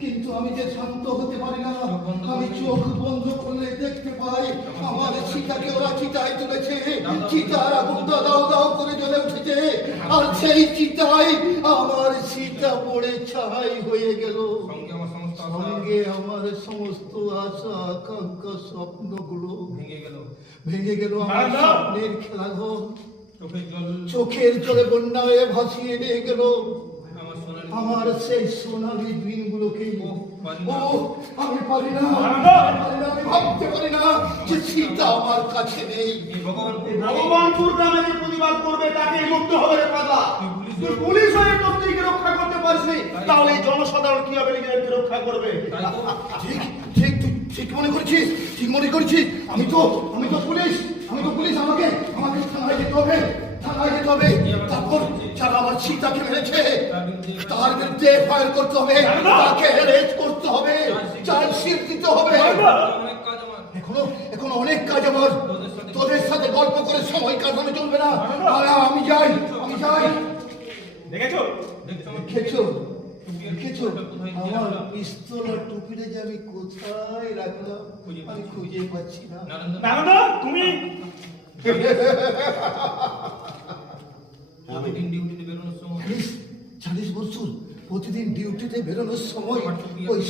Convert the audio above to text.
কিন্তু আমি যে শান্ত হতে পারি না। আমি চোখ বন্ধ করলে দেখতে পাই আমার সীতাকে ওরা চিতায় তুলেছে। চিতার আগুনটা দাও দাও করে জ্বলে উঠেছে, আর সেই চিতায় আমার সীতা পড়ে ছাই হয়ে গেল। সঙ্গে আমার সমস্ত আশা আকাঙ্ক্ষা স্বপ্নগুলো ভেঙে গেল। আমার স্বপ্নের খেলাঘর চোখের জলে বন্যা হয়ে ভাসিয়ে নিয়ে গেল আমার সেই সোনালী দিনগুলোকে। আমি পারি না, আমি ভাবতে পারি না যে সীতা আমার কাছে নেই। ভগবান দুর্গামের প্রতিবাদ করবে, তাকে মুক্ত হবে রে পাগলা। তুই পুলিশ হয়ে প্রত্যেককে রক্ষা করতে পারছিস, তাহলে জনসাধারণ কিভাবে নিজেদেরকে রক্ষা করবে? ঠিক ঠিক ঠিক মনে করছিস, ঠিক মনে করছিস। আমি তো পুলিশ, আমাকে থানায় যেতে হবে, তারপর যারা আমার সীতাকে মেরেছে তার বিরুদ্ধে ফায়ার করতে হবে, তাকে অ্যারেস্ট করতে হবে, চার্জশিট দিতে হবে। এখনো অনেক কাজ আমার। তোদের সাথে গল্প করে সময় কাটানো চলবে না। আমি যাই। দেখেছো আমার পিস্তল আর টুপিটা যে আমি কোথায় রাখলাম আমি খুঁজে পাচ্ছি না। তুমি জানিস বলছো প্রতিদিন ডিউটিতে বেরোনোর সময় ওই